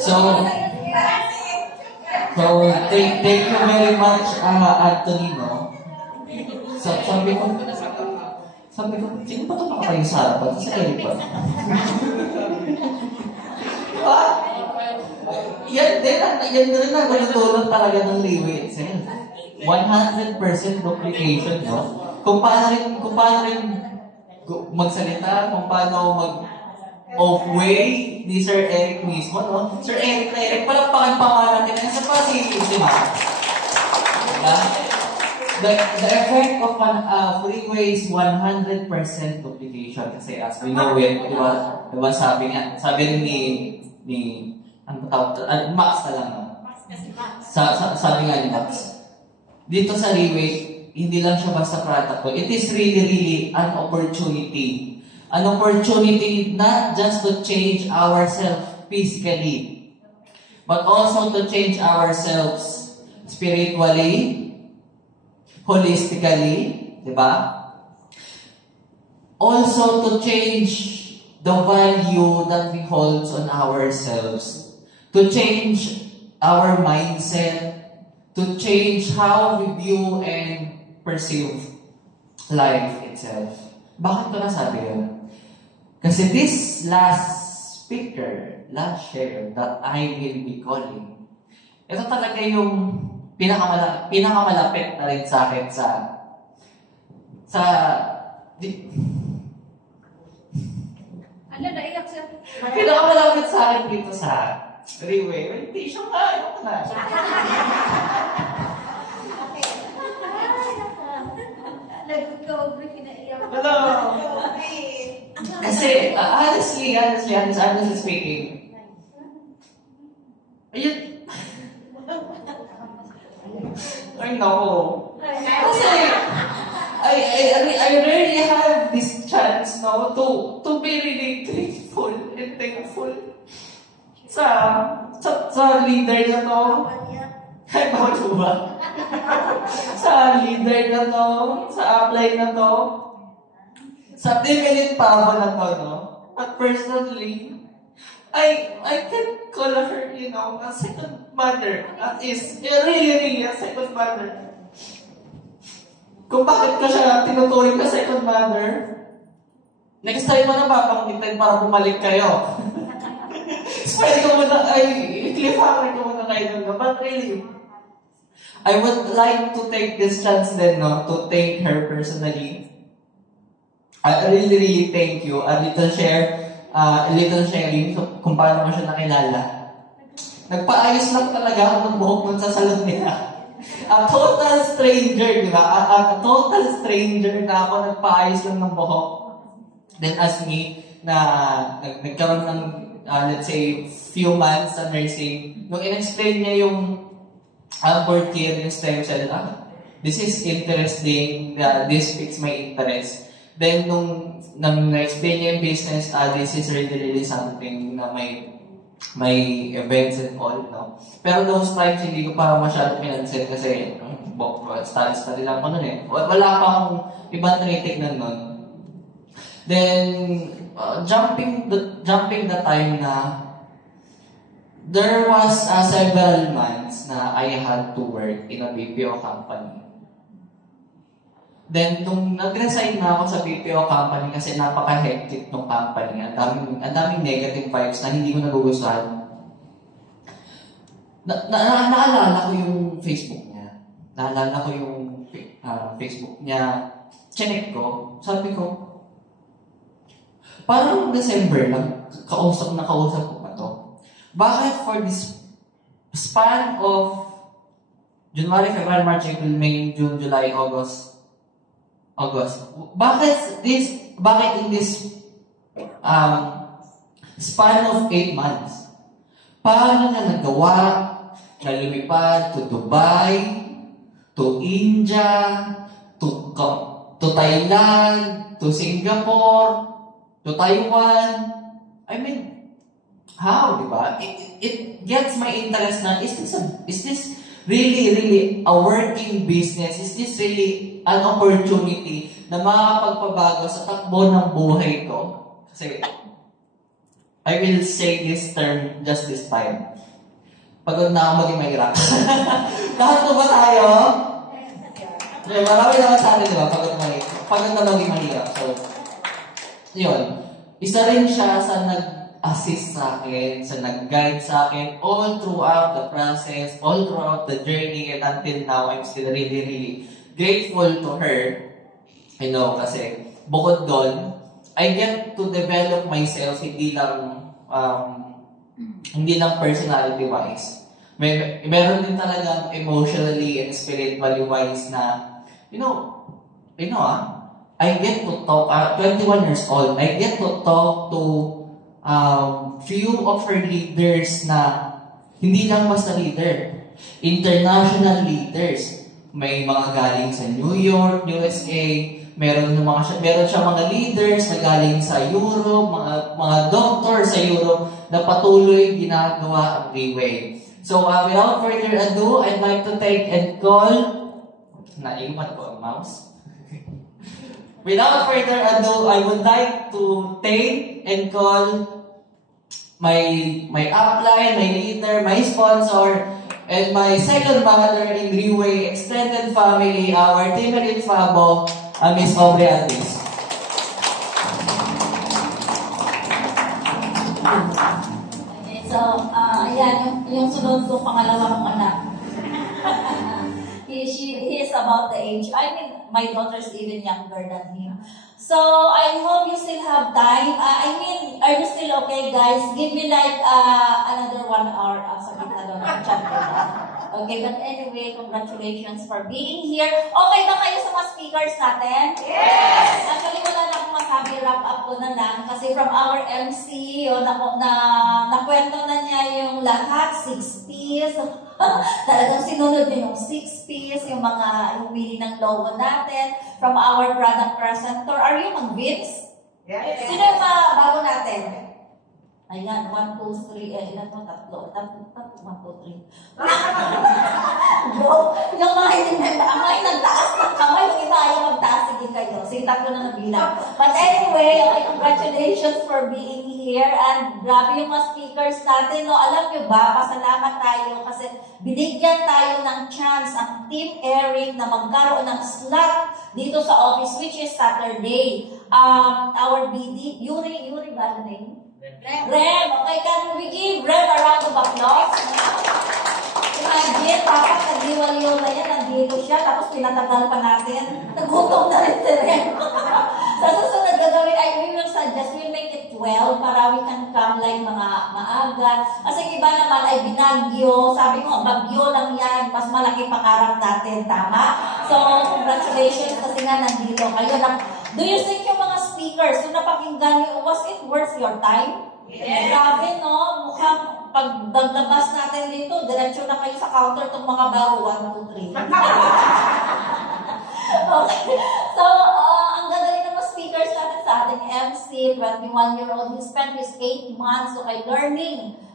So, thank you very much, Anthony, no? So, sabi ko, sino ba ito nakatayo sa harapan? Sa Eric ba? Diba? Yan rin ang natulong talaga ng Leeway itself. 100% duplication, no? Kung paano rin magsalita, kung paano off-way ni Sir Eric mismo, no? Sir Eric, palakpakan pa nga natin. Nasa pa si Mark? Diba? The effect of freeway is 100% duplication. Kasi as we know it, diba sabi rin ni Max na lang, no? Sabi nga ni Max, dito sa Leeway, hindi lang siya basta protocol. It is really an opportunity. An opportunity not just to change ourselves physically, but also to change ourselves spiritually, holistically, di ba? Also to change the value that we hold on ourselves, to change our mindset, to change how we view and perceive life itself. Bakit ko nasabi yun? Kasi this last share that I will be calling, ito talaga yung pinakamalapit na rin sa akin naiyak siya. Pinakamalapit sa akin dito sa Leeway. Meditation nga, ano ka na? Hello. Kasi, honestly speaking, ayun, ay no. Kasi, I rarely have this chance, no, to be really grateful and thankful sa leader na to. Kahit bawal po ba? Sa leader na to, sa upline na to, sa Divinity Pavo na to, no? But personally, I can call her, a second mother. At is really a second mother. Kung bakit ka siya tinuturing ka second mother, next time mo na babangkitin para bumalik kayo. Smile ko muna, cliffhanger ko muna kayo nun. But really, I would like to take this chance then, no, to thank her personally. I really thank you. A little sharing kung paano mo siya nakilala. Nagpaayos lang talaga ako ng buhok nun sa salon nila. A total stranger, di ba? A total stranger na ako nagpaayos lang ng buhok. Then as me, na nagkaroon ng, let's say, few months sa nursing, nung in-explain niya yung board care, yung stem cell, this is interesting, this fits my interest. Then, nung na-explain niya yung business, this is really something na may events and all, no? Pero those times, hindi ko pa masyado pinansin kasi studies pa rin lang ako nun eh. Wala pa akong ibang tinitignan nun. Then, jumping the time na there was several months na I had to work in a BPO company. Then, nung nag-resign na ako sa BPO company kasi napaka-hectic ng company, ang daming negative vibes na hindi ko nagugustuhan. Naalala ko yung Facebook niya. Naalala ko yung Facebook niya. Chinek ko. Sabi ko, parang December lang, kausap ko pa to. Bakit for this span of January, February, March, April, May, June, July, August, bakit in this span of 8 months, paano na nagawa na lumipad to Dubai, to India, to Thailand, to Singapore, to Taiwan? I mean, how, diba? It gets my interest na, is this really a working business? Is this really an opportunity na makapagpabago sa takbo ng buhay ko? Kasi I will say this term just this time. Pagod na ako maging mahirap. Lahat po ba tayo? Marami naman sa atin, di ba? Pagod na maging mahirap. So, yun. Isa rin siya sa nag-assist sa akin, sa nag-guide sa akin all throughout the process, all throughout the journey, and until now, I'm still really, really grateful to her. You know, kasi bukod doon, I get to develop myself hindi lang personality-wise. Meron din talagang emotionally and spiritually wise na, I get to talk, 21 years old, I get to talk to few of her leaders na hindi lang basta leader, international leaders. May mga galing sa New York, USA, meron siya mga leaders na galing sa Europe, mga doctor sa Europe na patuloy ginagawa ang Freeway. So, without further ado, I'd like to take and call, naiwan ko ang mouse. Without further ado, I would like to take and call my upline, my leader, my sponsor, and my second mother in Freeway extended family, our team in Fabo, Miss Aubrey Altis. Okay, so, ayan, yung sunod ko pangalawang anak. He is about the age. I mean, my daughter is even younger than him. So, I hope you still have time. Are you still okay, guys? Give me like another 1 hour. Sabi na doon, chat ko na. Okay, but anyway, congratulations for being here. Okay ba kayo sa mga speakers natin? Yes! Actually, wala na akong masabi. Wrap up ko na lang. Kasi from our MC, nakwento na niya yung lahat, 6 P's. Talagang sinunod niya yung 6 P's, yung mili ng logo natin. From our product presenter. Are you mag-Vince? Yes. Sino yung bago natin? Ayan, 1, 2, 3, ilan mo? Tatlo, 1, 2, 3. Bro, yung mga nagtaas ng kamay, yung iba ayaw magtaas, sige kayo. Sige, tatlo na nabilang. But anyway, okay, congratulations for being here. And grabe yung mga speakers natin. No, alam nyo ba, pasalamat tayo kasi binigyan tayo ng chance ang team airing na magkaroon ng slot dito sa office, which is Saturday. Our BD, Yuri ba ang name? Rem, okay, can we give Rem a round of applause? Imagine, tapos nag-liwaliw na yan, nandito siya, tapos pinatagal pa natin. Nagutom na rin si Rem. Sa susunod gagawin, we will suggest, we'll make it 12 para we can come like mga maaga. Kasi iba naman ay binagyo, sabi ko, bagyo lang yan, mas malaki pangarap natin, tama? So, congratulations kasi nga nandito kayo. Do you think yung mga speakers, yung napakinggan nyo, was it worth your time? Yes. Grabe, no? Mukhang pag naglabas natin dito, diretso na kayo sa counter itong mga bago, 1, 2, 3. Okay. So, ang ganda rin naman speakers natin sa ating MC, 21-year-old, he spent his 8 months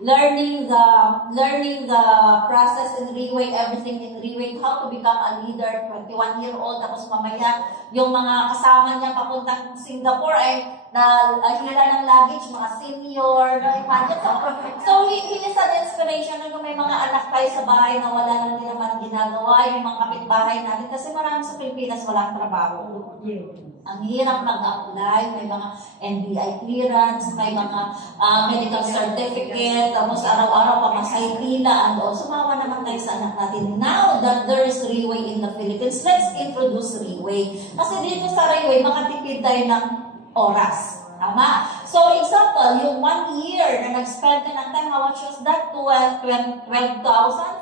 learning the process in Freeway, everything in Freeway, how to become a leader, 21-year-old, tapos mamaya yung mga kasama niya papuntang Singapore ay hila ng luggage, mga senior, so he is an inspiration kung may mga anak tayo sa bahay na wala nang din naman ginagawa, yung mga kapitbahay natin, kasi marami sa Pilipinas walang trabaho. Ang hirap mag-apply, may mga NBI clearance, may mga medical certificate, tapos araw-araw pamasay pila, and also mawa naman tayo sa anak natin. Now that there is Freeway in the Philippines, let's introduce Freeway. Kasi dito sa Freeway, makatipid tayo ng oras. Tama? So, example, yung 1 year na nag-spend ka ng time, how much was that? 12,000,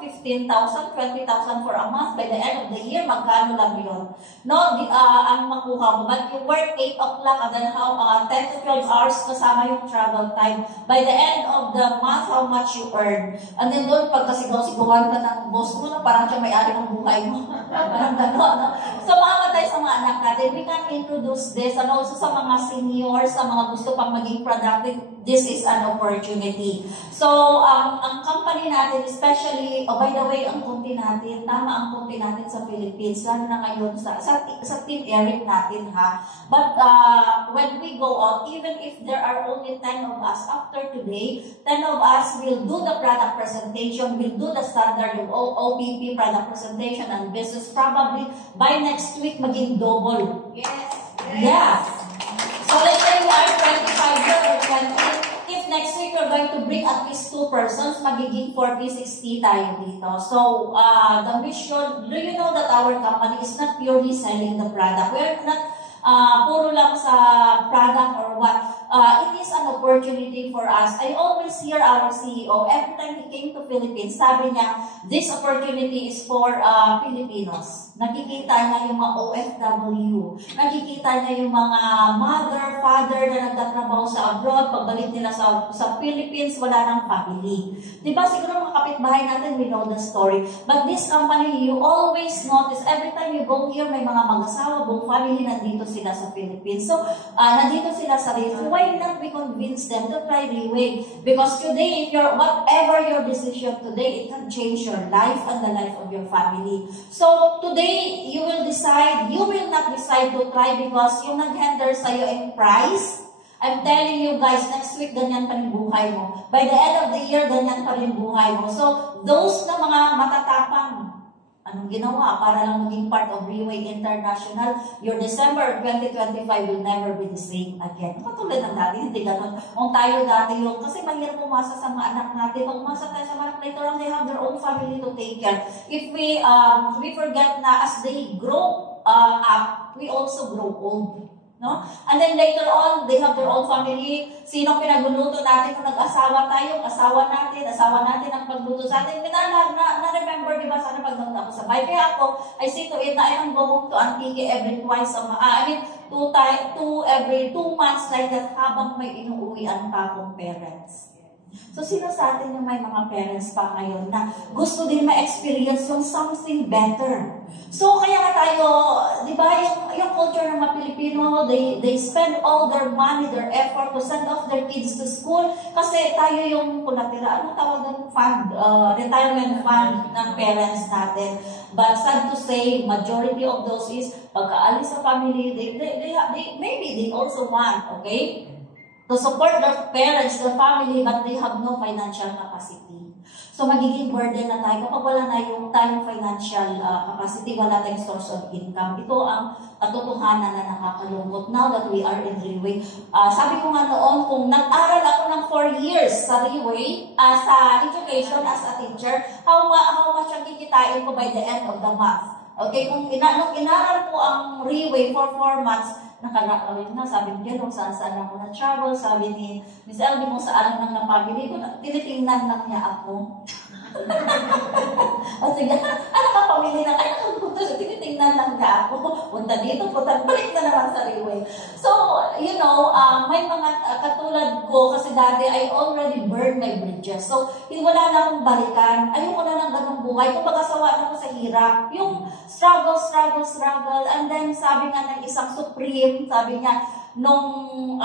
15,000, 20,000 for a month. By the end of the year, magkano lang yun? No, ang makuha mo. But you work 8 o'clock and then 10 to 12 hours kasama yung travel time. By the end of the month, how much you earn? And then doon, pagkasigaw-sigawan ka ng boss mo, na parang siya may-ari ng buhay mo. Parang gano'n, no? So, mga tayo sa mga anak natin, we can introduce this and also sa mga seniors, sa mga gusto pang maging productive, this is an opportunity. So, ang company natin, especially, by the way, ang company natin, tama ang company natin sa Philippines, lalo na ngayon sa Team Eric natin, ha. But when we go out, even if there are only 10 of us, after today, 10 of us will do the product presentation, will do the standard of OPP product presentation and business. Probably by next week, maging double. Yes. Yeah. So let's say you are 25 years or 20. If next week you're going to bring at least 2 persons, magiging 40-60 tayo dito. So, the mission, do you know that our company is not purely selling the product? We're not puro lang sa product or what. It is an opportunity for us. I always hear our CEO, every time he came to Philippines, sabi niya, this opportunity is for Filipinos. Nakikita niya yung mga OFW. Nakikita niya yung mga mother, father na nagtatrabaho sa abroad. Pagbalik nila sa Philippines, wala nang family. Diba, siguro mga kapitbahay natin, we know the story. But this company, you always notice, every time you go here, may mga mag-asawa, buong family, nandito sila sa Philippines. So, nandito sila sa Riway. Why not we convince them to try Riway? Because today, whatever your decision today, it can change your life and the life of your family. So, today, you will not decide to try because yung nag-hender sa'yo in price. I'm telling you guys, next week, ganyan pa rin buhay mo. By the end of the year, ganyan pa rin buhay mo. So, those na mga matatapang, anong ginawa para lang maging part of Riway International, your December 2025 will never be the same again. Katulad ng dati, hindi ganun. Kung tayo dati yung, kasi mahirap umasa sa mga anak natin. Pag umasa tayo sa mga anak, later on, they have their own family to take care. If we forget na as they grow up, we also grow old. No? And then later on, they have their own family. Sino pinagluluto natin kung nag-asawa tayo? Asawa natin ang pagluto sa atin. Na-remember, di ba, sana pag nandun ako sa bahay. Kaya ako, I see to it na I am going to Antique every twice a month. Every 2 months like that habang may inuuwian pa akong parents. So, sino sa atin yung may mga parents pa ngayon na gusto din ma-experience yung something better? So, kaya nga tayo, di ba, yung culture ng mga Pilipino, they spend all their money, their effort to send off their kids to school kasi tayo yung kulatira, ano tawag ng fund, retirement fund ng parents natin. But sad to say, majority of those is, pagkaalis sa family, maybe they also want, okay? To support their parents, their family, but they have no financial capacity. So, magiging burden na tayo. Kapag wala na yung tayong financial capacity, wala tayong source of income. Ito ang katotohanan na nakakalungkot now that we are in Riway. Sabi ko nga noon, kung nag-aral ako ng 4 years sa Riway, sa education as a teacher, how much ang kikitain ko by the end of the month? Okay, nung inaral ko ang Riway for 4 months, nakalakawin na, sabi niya, kung saan-saan ako na-travel, sabi ni Miss Elby, kung saan lang napabili ko, tinitingnan lang niya ako. O sige, ano ka pamili na kayo? Tinitingnan lang niya ako. Punta dito, balik na naman sa Riway. So, you know, may mga katulad ko, kasi dati, I already burned my bridges. So, wala na akong balikan. Ayoko na ng ganong buhay. Kung sawa na ako sa hirap. Yung struggle, and then sabi nga ng isang supreme, sabi niya, nung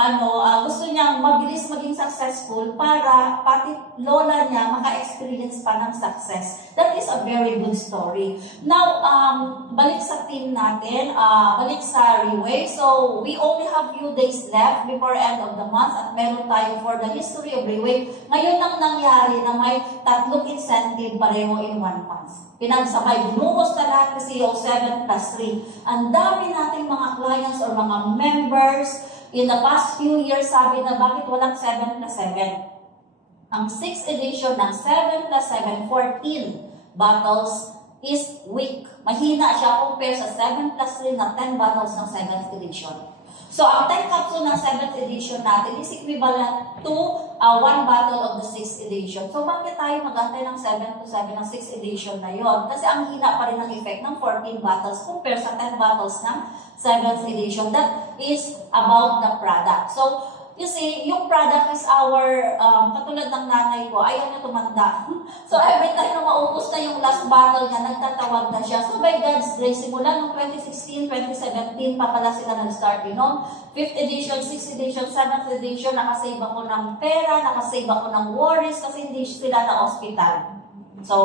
gusto niyang mabilis maging successful para pati lola niya maka-experience pa ng success. That is a very good story. Now, balik sa team natin, balik sa Riway. So, we only have few days left before end of the month at meron tayo for the history of Riway. Ngayon lang nangyari na may 3 incentive pareho in 1 month. Pinagsabay, binukos na lahat kasi yung 7+3. Ang dami nating mga clients or mga members in the past few years sabi na bakit walang 7+7. Ang 6th edition ng 7+7, 14 bottles is weak. Mahina siya compare sa 7+3 na 10 bottles ng 7th edition. So, ang 10 capsule ng 7th edition natin is equivalent to 1 bottle of the 6th edition. So, bakit tayo mag-antay ng 7+7 ng 6th edition na yon? Kasi ang hina pa rin ng effect ng 14 bottles compare sa 10 bottles ng 7th edition. That is about the product. So, You see, yung product is our, katulad ng nanay ko, ayaw niya tumanda. So every time na maubos na yung last bottle niya, nagtatawag na siya. So by God's grace, simula noong 2016, 2017 pa pala sila nag-start, 5th edition, 6th edition, 7th edition, nakasave ako ng pera, nakasave ako ng worries kasi hindi sila na hospital. So,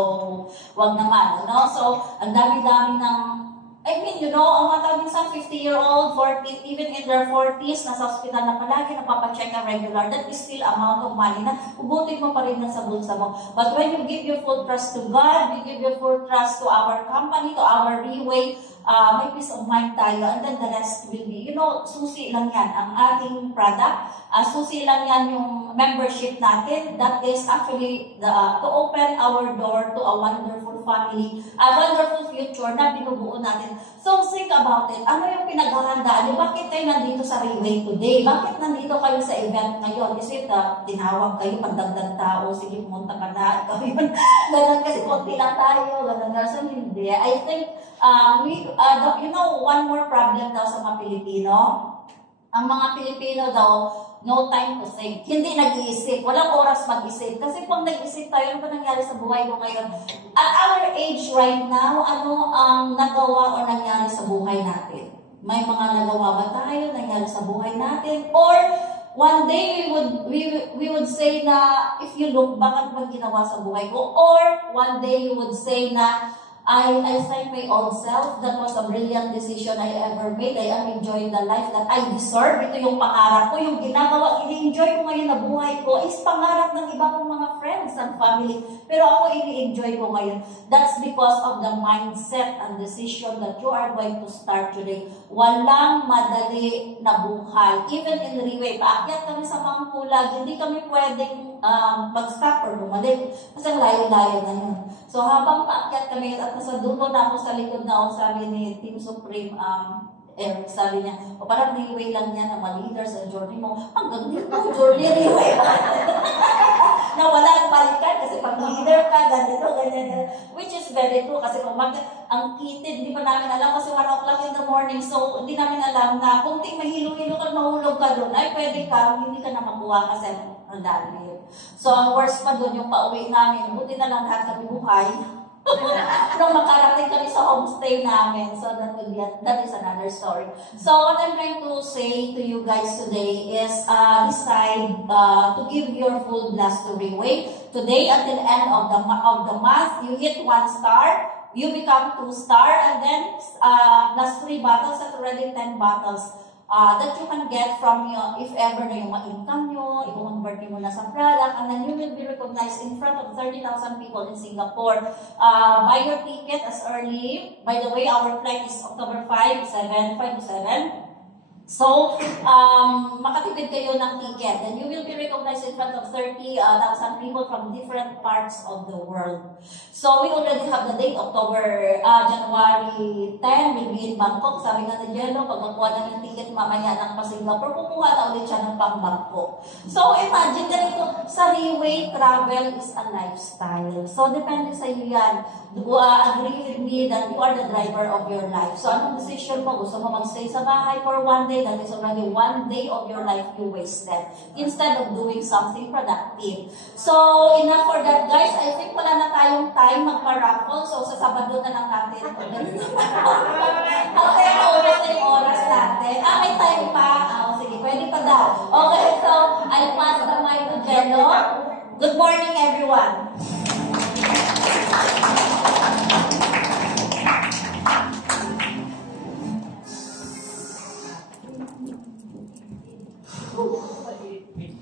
wag naman, So, ang dami-dami ng ang mga minsan 50-year-old, 40, even in their 40s, nasa hospital na palagi, napapacheck ang regular, that is still amount of money na ubutin mo pa rin na sa bulsa mo. But when you give your full trust to God, you give your full trust to our company, to our Reway, may peace of mind tayo, and then the rest will be, susi lang yan, ang ating product, susi lang yan yung membership natin, that is actually to open our door to a wonderful family, a wonderful future na binubuo natin. So think about it, ano yung pinaghahandaan niyo? Bakit kayo nandito sa Reway today? Bakit nandito kayo sa event ngayon? Is it tinawag kayo, pandagdag tao, sige pumunta ka na, ikaw yun, ganun kasi konti lang tayo, ganun nga, so hindi. I think, one more problem daw sa mga Pilipino, ang mga Pilipino daw, no time to think. Hindi nag-iisip. Walang oras mag-isip. Kasi kung nag-isip tayo, ano ba nangyari sa buhay ko ngayon? At our age right now, ano ang nagawa o nangyari sa buhay natin? May mga nagawa ba tayo, nangyari sa buhay natin? Or, one day we would say na, if you look back, ano bang ginawa sa buhay ko? Or, one day you would say na, I thank my old self. That was a brilliant decision I ever made. I am enjoying the life that I deserve. Ito yung pangarap ko. Yung ginagawa, ini-enjoy ko ngayon na buhay ko is pangarap ng iba kong mga friends and family. Pero ako, ini-enjoy ko ngayon. That's because of the mindset and decision that you are going to start today. Walang madali na buhay. Even in Reway, paakyat kami sa Mangkulag, hindi kami pwedeng mag-stop or bumalik. Kasi layo-layo na yun. So habang paakyat kami at nasa dulo na ako sa likod na ako, sabi ni Team Supreme, Eric, sabi niya, parang Reway lang niya na ma-leader sa journey mo. Hanggang dito, journey Reway. Na wala ang balikan kasi pag leader ka, ganyan. Which is very true kasi kung ang kitid, hindi pa namin alam kasi 1 o'clock in the morning, so hindi namin alam na kung mahilo-hilo ka, mahulog ka doon, ay pwede ka, hindi ka na makuha kasi ang dami. So, ang worst pa doon, yung pauwi namin, buti na lang lahat kami buhay. Nung makarating kami sa homestay namin. So, that is another story. So, what I'm trying to say to you guys today is decide to give your full blast to Reway. Today, until the end of the month, you hit 1 star, you become 2 star, and then plus 3 bottles, that's already 10 bottles. That you can get from if ever na yung ma-income nyo, i-convert nyo na sa product, and then you will be recognized in front of 30,000 people in Singapore. Buy your ticket as early. By the way, our flight is October 5 to 7. So, makatipid kayo ng ticket. Then you will be recognized in front of 30,000 people from different parts of the world. So, we already have the date, January 10, we'll be in Bangkok. Sabi nga ni Jello, pag makuha na yung ticket mamaya ng pa-Singapore, kukuha na ulit siya ng pang-Bangkok. So, imagine ganito, sa Reway, travel is a lifestyle. So, depende sa iyo yan. Agree with me that you are the driver of your life. So, anong decision mo? Gusto mo mag-stay sa bahay for 1 day? That is already 1 day of your life you wasted instead of doing something productive. So, enough for that, guys. I think wala na tayong time magpa-raffle. So, sa Sabado na lang natin. Okay, oras natin. May time pa. Sige, pwede pa daw. Okay, so, I'll pass the mic to Jello. Good morning, everyone.